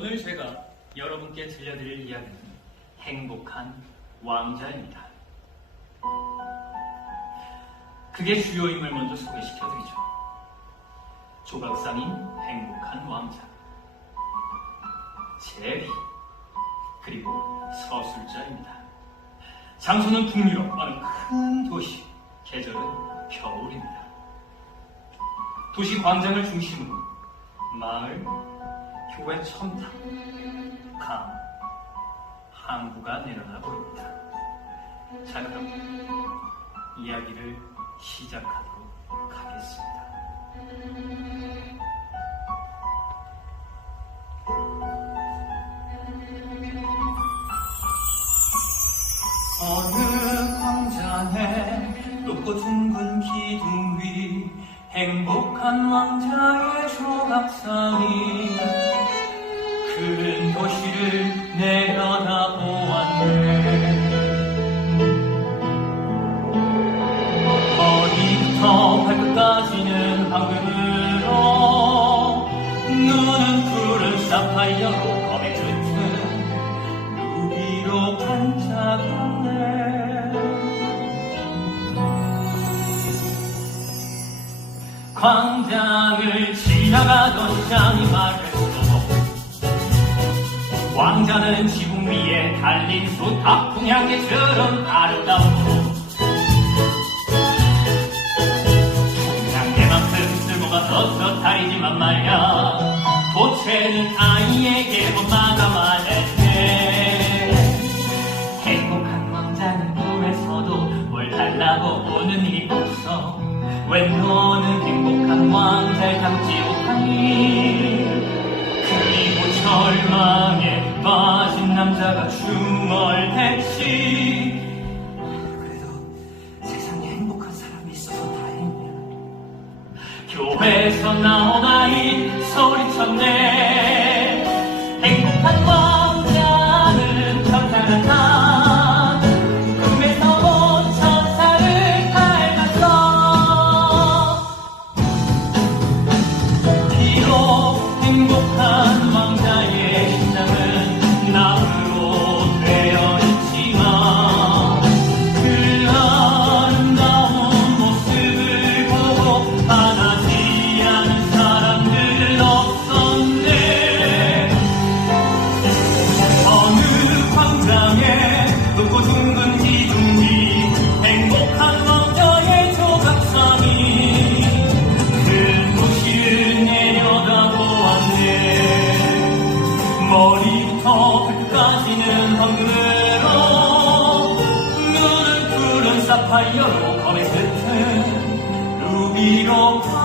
오늘 제가 여러분께 들려드릴 이야기는 행복한 왕자입니다. 그게 주요 인물 먼저 소개시켜드리죠. 조각상인 행복한 왕자. 제비. 그리고 서술자입니다. 장소는 북유럽 어느 큰 도시. 계절은 겨울입니다. 도시 광장을 중심으로 마을, 교회 첨탑, 강, 항구가 내려나 보입니다. 자 그럼 이야기를 시작하도록 하겠습니다. 어느 광장에 높고 둥근 기둥 위 행복한 왕자의 조각상이 큰 도시를 내려다 보았네. 머리부터 발끝까지는 황금으로 눈은 푸른 사파이어로 광장을 지나가던 장이 말했어. 왕자는 지붕 위에 달린 수탉 풍향계처럼 아름다우고 풍향계만큼 쓸모가 떳떳하리지만 말야 도체는 아이에게 엄마가 말했네. 행복한 왕자는 꿈에서도 뭘 달라고 오는 일이 없어 왜 너는 행복한 왕자를 닮지 못하니? 그리고 절망에 빠진 남자가 중얼댔지 그래도 세상에 행복한 사람이 있어서 다행이야. 교회에서 나온 아이 소리쳤네 행복한 왕 사파이어로 검의 끝은 루비로